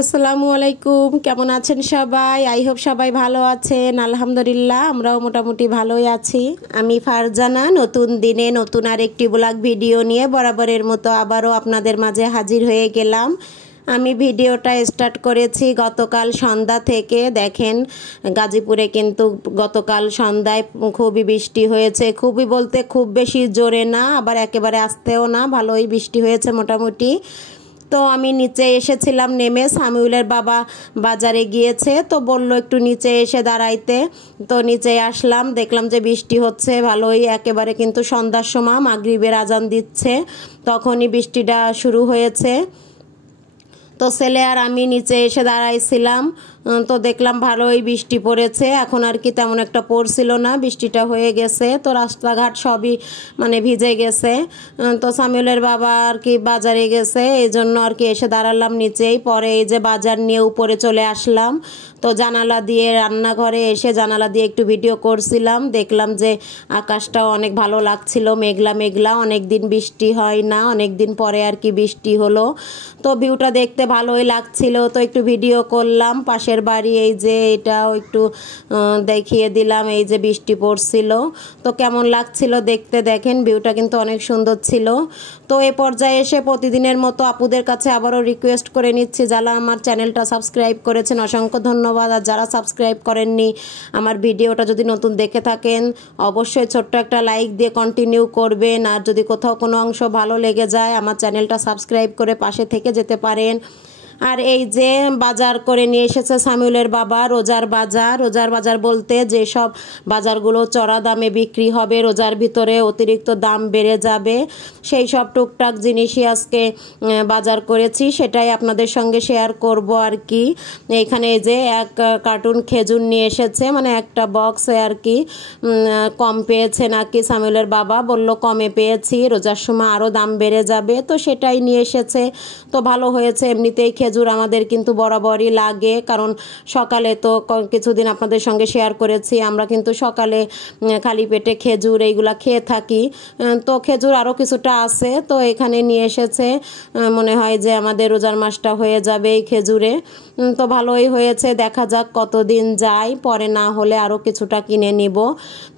আসসালামু আলাইকুম, কেমন আছেন সবাই? আই হোপ সবাই ভালো আছেন। আলহামদুলিল্লাহ, আমরাও মোটামুটি ভালোই আছি। আমি ফারজানা নতুন দিনে নতুন আরেকটি ব্লগ ভিডিও নিয়ে বরাবরের মতো আবারও আপনাদের মাঝে হাজির হয়ে গেলাম। আমি ভিডিওটা স্টার্ট করেছি গতকাল সন্ধ্যা থেকে। দেখেন, গাজীপুরে কিন্তু গতকাল সন্ধ্যায় খুবই বৃষ্টি হয়েছে। খুবই বলতে খুব বেশি জোরে না, আবার একেবারে আস্তেও না, ভালোই বৃষ্টি হয়েছে মোটামুটি। তো আমি নিচে এসেছিলাম নেমে, সামিউলের বাবা বাজারে গিয়েছে, তো বলল একটু নিচে এসে দাঁড়াইতে। তো নিচে আসলাম, দেখলাম যে বৃষ্টি হচ্ছে ভালোই, একেবারে কিন্তু সন্ধ্যার সময় মাগরিবের আজান দিচ্ছে তখনই বৃষ্টিটা শুরু হয়েছে। তো ছেলে আর আমি নিচে এসে দাঁড়াইছিলাম, তো দেখলাম ভালোই বৃষ্টি পড়েছে। এখন আর কি তেমন একটা পড়ছিল না, বৃষ্টিটা হয়ে গেছে, তো রাস্তাঘাট সবই মানে ভিজে গেছে। তো সামিউলের বাবা আর কি বাজারে গেছে, এই জন্য আর কি এসে দাঁড়ালাম নিচেই। পরে এই যে বাজার নিয়ে উপরে চলে আসলাম। তো জানালা দিয়ে রান্নাঘরে এসে জানালা দিয়ে একটু ভিডিও করছিলাম। দেখলাম যে আকাশটাও অনেক ভালো লাগছিল, মেঘলা মেঘলা, অনেক দিন বৃষ্টি হয় না, অনেক দিন পরে আর কি বৃষ্টি হলো। তো ভিউটা দেখতে ভালোই লাগছিল, তো একটু ভিডিও করলাম। পাশের বাড়ি এই যে এটাও একটু দেখিয়ে দিলাম, এই যে বৃষ্টি পড়ছিল। তো কেমন লাগছিল দেখতে, দেখেন ভিউটা কিন্তু অনেক সুন্দর ছিল। তো এ পর্যায়ে এসে প্রতিদিনের মতো আপুদের কাছে আবারও রিকোয়েস্ট করে নিচ্ছি, যারা আমার চ্যানেলটা সাবস্ক্রাইব করেছেন অসংখ্য ধন্যবাদ, আর যারা সাবস্ক্রাইব করেননি আমার ভিডিওটা যদি নতুন দেখে থাকেন অবশ্যই ছোট্ট একটা লাইক দিয়ে কন্টিনিউ করবেন। আর যদি কোথাও কোনো অংশ ভালো লেগে যায় আমার চ্যানেলটা সাবস্ক্রাইব করে পাশে থেকে যেতে পারেন। আর এই যে বাজার করে নিয়ে এসেছে সামিউলের বাবা, রোজার বাজার বলতে যেসব বাজারগুলো চড়া দামে বিক্রি হবে, রোজার ভিতরে অতিরিক্ত দাম বেড়ে যাবে, সেই সব টুকটাক জিনিসই আজকে বাজার করেছি, সেটাই আপনাদের সঙ্গে শেয়ার করব আর কি। এখানে এই যে এক কার্টুন খেজুর নিয়ে এসেছে, মানে একটা বক্সে আর কি কম পেয়েছে নাকি সামিউলের বাবা, বলল কমে পেয়েছি, রোজার সময় আরও দাম বেড়ে যাবে, তো সেটাই নিয়ে এসেছে। তো ভালো হয়েছে, এমনিতেই খেজুর আমাদের কিন্তু বরাবরই লাগে, কারণ সকালে তো কিছুদিন আপনাদের সঙ্গে শেয়ার করেছি আমরা কিন্তু সকালে খালি পেটে খেজুর এইগুলা খেয়ে থাকি। তো খেজুর আরও কিছুটা আছে, তো এখানে নিয়ে এসেছে। মনে হয় যে আমাদের রোজার মাসটা হয়ে যাবে এই খেজুরে। তো ভালোই হয়েছে, দেখা যাক কতদিন যায়, পরে না হলে আরও কিছুটা কিনে নিব।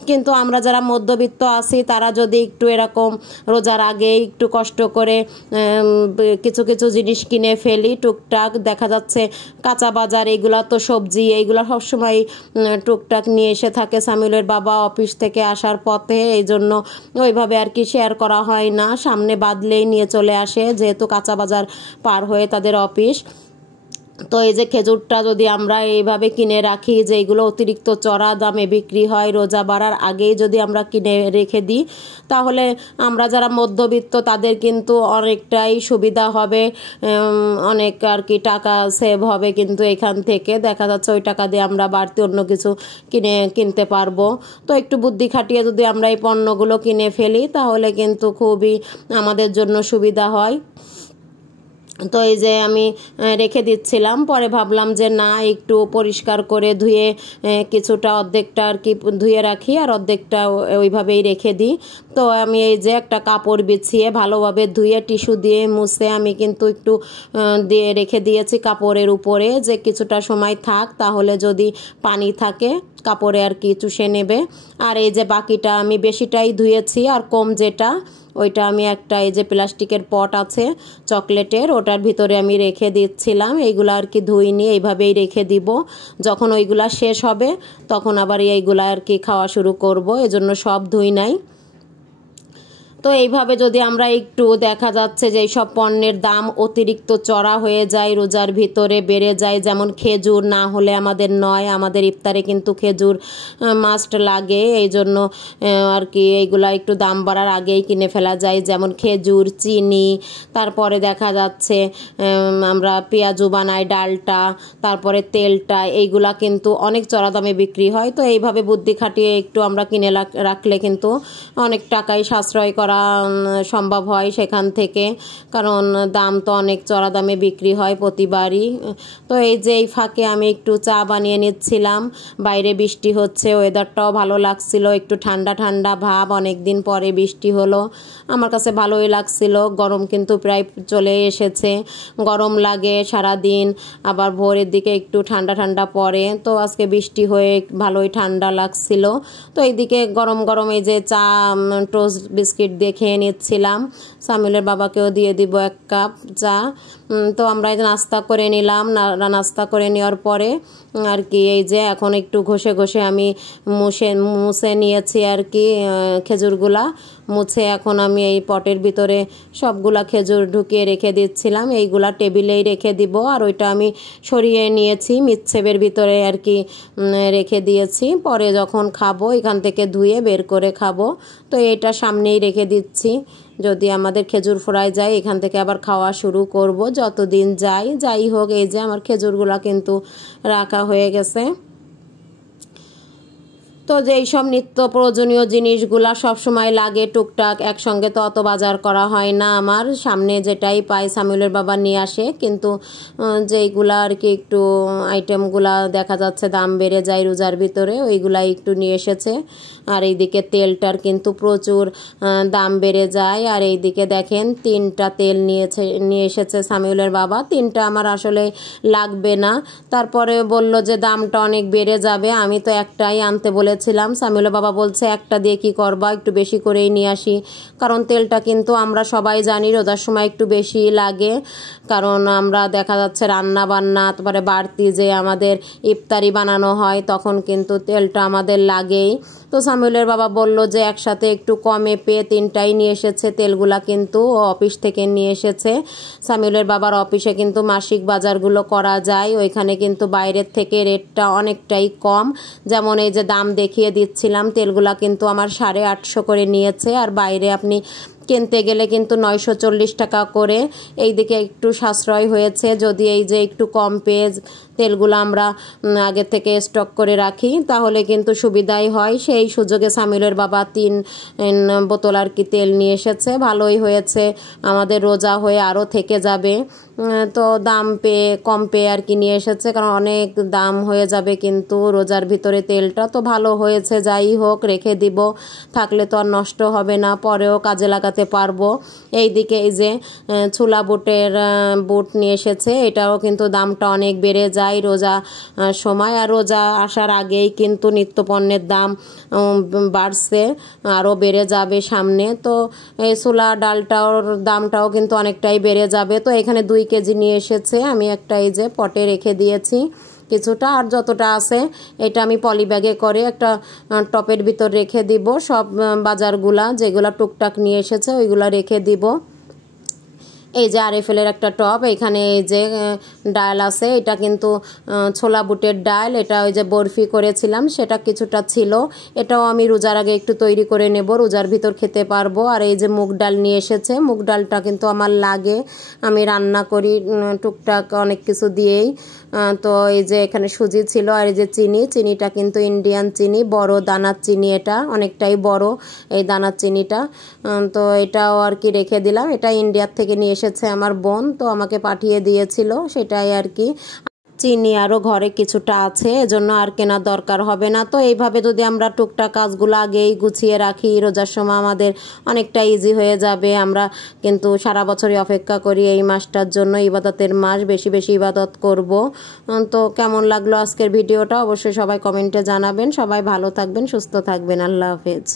কিন্তু আমরা যারা মধ্যবিত্ত আছি তারা যদি একটু এরকম রোজার আগে একটু কষ্ট করে কিছু কিছু জিনিস কিনে ফেলি টুকটাক, দেখা যাচ্ছে কাঁচা বাজার এইগুলা তো সবজি এইগুলা সবসময় টুকটাক নিয়ে এসে থাকে সামিউলের বাবা অফিস থেকে আসার পথে, এই জন্য ওইভাবে আর কি শেয়ার করা হয় না, সামনে বাদলেই নিয়ে চলে আসে, যেহেতু কাঁচা বাজার পার হয়ে তাদের অফিস। তো এই যে খেজুরটা যদি আমরা এইভাবে কিনে রাখি, যে এইগুলো অতিরিক্ত চড়া দামে বিক্রি হয়, রোজা বাড়ার আগেই যদি আমরা কিনে রেখে দিই তাহলে আমরা যারা মধ্যবিত্ত তাদের কিন্তু অনেকটাই সুবিধা হবে, অনেক আর কি টাকা সেভ হবে, কিন্তু এখান থেকে দেখা যাচ্ছে ওই টাকা দিয়ে আমরা বাড়তি অন্য কিছু কিনতে পারবো। তো একটু বুদ্ধি খাটিয়ে যদি আমরা এই পণ্যগুলো কিনে ফেলি তাহলে কিন্তু খুবই আমাদের জন্য সুবিধা হয়। তো এই যে আমি রেখে দিচ্ছিলাম, পরে ভাবলাম যে না একটু পরিষ্কার করে ধুয়ে কিছুটা অর্ধেকটা আর কি ধুয়ে রাখি আর অর্ধেকটা ওইভাবেই রেখে দিই। তো আমি এই যে একটা কাপড় বিছিয়ে ভালোভাবে ধুয়ে টিস্যু দিয়ে মুছে আমি কিন্তু একটু দিয়ে রেখে দিয়েছি কাপড়ের উপরে, যে কিছুটা সময় থাক, তাহলে যদি পানি থাকে কাপড়ে আর কি চুষে নেবে। আর এই যে বাকিটা আমি বেশিটাই ধুয়েছি, আর কম যেটা ওইটা আমি একটা এই যে প্লাস্টিকের পট আছে চকলেটের, ওটার ভিতরে আমি রেখে দিচ্ছিলাম। এইগুলো আর কি ধুইনি, এইভাবেই রেখে দিব, যখন ওইগুলা শেষ হবে তখন আবার এইগুলা আর কি খাওয়া শুরু করব, এজন্য সব ধুই নাই। তো এইভাবে যদি আমরা একটু দেখা যাচ্ছে যে এইসব পণ্যের দাম অতিরিক্ত চড়া হয়ে যায়, রোজার ভিতরে বেড়ে যায়, যেমন খেজুর না হলে আমাদের নয়, আমাদের ইফতারে কিন্তু খেজুর মাস্ট লাগে, এই জন্য আর কি এইগুলা একটু দাম বাড়ার আগেই কিনে ফেলা যায়, যেমন খেজুর, চিনি, তারপরে দেখা যাচ্ছে আমরা পেঁয়াজু বানাই, ডালটা, তারপরে তেলটা, এইগুলা কিন্তু অনেক চড়া দামে বিক্রি হয়। তো এইভাবে বুদ্ধি খাটিয়ে একটু আমরা কিনে রাখলে কিন্তু অনেক টাকাই সাশ্রয় করা সম্ভব হয় সেখান থেকে, কারণ দাম তো অনেক চড়া দামে বিক্রি হয় প্রতিবারই। তো এই যে এই ফাঁকে আমি একটু চা বানিয়ে নিচ্ছিলাম। বাইরে বৃষ্টি হচ্ছে, ওয়েদারটাও ভালো লাগছিল, একটু ঠান্ডা ঠান্ডা ভাব, অনেক দিন পরে বৃষ্টি হলো, আমার কাছে ভালোই লাগছিল। গরম কিন্তু প্রায় চলে এসেছে, গরম লাগে সারাদিন, আবার ভোরের দিকে একটু ঠান্ডা ঠান্ডা পড়ে। তো আজকে বৃষ্টি হয়ে ভালোই ঠান্ডা লাগছিল। তো এইদিকে গরম গরম এই যে চা টোস্ট বিস্কিট দিয়ে খেয়ে নিচ্ছিলাম। সামিউলের বাবাকেও দিয়ে দিব 1 কাপ চা। তো আমরা নাস্তা করে নিলাম। নাস্তা করে নেওয়ার পরে আর কি এই যে এখন একটু ঘষে ঘষে আমি মুছে নিয়েছি আর কি খেজুরগুলা। মুছে এখন আমি এই পটের ভিতরে সবগুলা খেজুর ঢুকিয়ে রেখে দিচ্ছিলাম। এইগুলা টেবিলেই রেখে দিব, আর ওইটা আমি সরিয়ে নিয়েছি মিক্সেবের ভিতরে আর কি রেখে দিয়েছি। পরে যখন খাবো এখান থেকে ধুয়ে বের করে খাবো। তো এটা সামনেই রেখে দিচ্ছি, যদি আমাদের খেজুর ফোড়ায় যায় এখান থেকে আবার খাওয়া শুরু করব যতদিন যাই হোক। এই যে আমার খেজুরগুলা কিন্তু রাখা হয়ে গেছে। তো যেই সব নিত্য প্রয়োজনীয় জিনিসগুলা সব সময় লাগে টুকটাক, একসঙ্গে তো অত বাজার করা হয় না আমার। সামনে যেটাই পাই সামিউলের বাবা নিয়ে আসে, কিন্তু যেইগুলা আর কি একটু আইটেমগুলা দেখা যাচ্ছে দাম বেড়ে যায় রোজার ভিতরে, ওইগুলাই একটু নিয়ে এসেছে। আর এইদিকে তেলটার কিন্তু প্রচুর দাম বেড়ে যায়। আর এইদিকে দেখেন 3টা তেল নিয়ে এসেছে সামিউলের বাবা। 3টা আমার আসলে লাগবে না, তারপরে বলল যে দামটা অনেক বেড়ে যাবে। আমি তো একটাই আনতে বলেছিলাম, সামিউলের বাবা বলছে একটা দিয়ে কি করবা, একটু বেশি করেই নিয়ে আসি। কারণ তেলটা কিন্তু আমরা সবাই জানি রোজার সময় একটু বেশি লাগে, কারণ আমরা দেখা যাচ্ছে রান্না বান্না তারপরে বাড়তি যে আমাদের ইফতারি বানানো হয় তখন কিন্তু তেলটা আমাদের লাগেই। তো সামিউলের বাবা বলল যে একসাথে একটু কমে পেয়ে 3টাই নিয়ে এসেছে। তেলগুলা কিন্তু অফিস থেকে নিয়ে এসেছে। সামিউলের বাবার অফিসে কিন্তু মাসিক বাজারগুলো করা যায়, ওইখানে কিন্তু বাইরের থেকে রেটটা অনেকটাই কম। যেমন এই যে দাম দেখিয়ে দিচ্ছিলাম, তেলগুলা কিন্তু আমার 850 করে নিয়েছে, আর বাইরে আপনি কিনতে গেলে কিন্তু 940 টাকা করে। এইদিকে একটু সাশ্রয় হয়েছে, যদি এই যে একটু কম পেয়ে তেলগুলো আমরা আগে থেকে স্টক করে রাখি তাহলে কিন্তু সুবিধাই হয়। সেই সুযোগে সামিউলের বাবা 3 বোতল আর কি তেল নিয়ে এসেছে, ভালোই হয়েছে, আমাদের রোজা হয়ে আরও থেকে যাবে। তো দাম পেয়ে কম পেয়ে আর কি নিয়ে এসেছে, কারণ অনেক দাম হয়ে যাবে কিন্তু রোজার ভিতরে তেলটা। তো ভালো হয়েছে, যাই হোক রেখে দিব, থাকলে তো আর নষ্ট হবে না, পরেও কাজে লাগাতে পারবো। এইদিকে এই যে ছোলা বুটের বুট নিয়ে এসেছে, এটাও কিন্তু দামটা অনেক বেড়ে যায় রোজা সময়, আর রোজা আসার আগেই কিন্তু নিত্যপণ্যের দাম বাড়ছে, আরও বেড়ে যাবে সামনে। তো এই ছোলা ডালটার দামটাও কিন্তু অনেকটাই বেড়ে যাবে। তো এখানে 2 কেজি নিয়ে এসেছে, আমি একটা এই যে পটে রেখে দিয়েছি কিছুটা, আর যতটা আছে এটা আমি পলি ব্যাগে করে একটা টপের ভিতর রেখে দিব। সব বাজারগুলা যেগুলা টুকটাক নিয়ে এসেছে ওইগুলা রেখে দিব। এই যে আরএফএলের একটা টপ, এখানে এই যে ডাল আছে, এটা কিন্তু ছোলা বুটের ডাল, এটা ওই যে বরফি করেছিলাম সেটা কিছুটা ছিল, এটাও আমি রোজার আগে একটু তৈরি করে নেব, রোজার ভিতর খেতে পারবো। আর এই যে মুগ ডাল নিয়ে এসেছে, মুগ ডালটা কিন্তু আমার লাগে, আমি রান্না করি টুকটাক অনেক কিছু দিয়েই। তো এই যে এখানে সুজি ছিল, আর এই যে চিনিটা কিন্তু ইন্ডিয়ান চিনি, বড় দানার চিনি, এটা অনেকটাই বড় এই দানার চিনিটা। তো এটাও আর কি রেখে দিলাম, এটা ইন্ডিয়ার থেকে নিয়ে এসেছে আমার বোন, তো আমাকে পাঠিয়ে দিয়েছিল, সেটাই আর কি। চিনি আরও ঘরে কিছুটা আছে, এজন্য আর কেনার দরকার হবে না। তো এইভাবে যদি আমরা টুকটাক কাজগুলো আগেই গুছিয়ে রাখি, রোজার সময় আমাদের অনেকটা ইজি হয়ে যাবে। আমরা কিন্তু সারা বছরই অপেক্ষা করি এই মাসটার জন্য, ইবাদতের মাস, বেশি বেশি ইবাদত করব। তো কেমন লাগলো আজকের ভিডিওটা অবশ্যই সবাই কমেন্টে জানাবেন। সবাই ভালো থাকবেন, সুস্থ থাকবেন, আল্লাহ হাফেজ।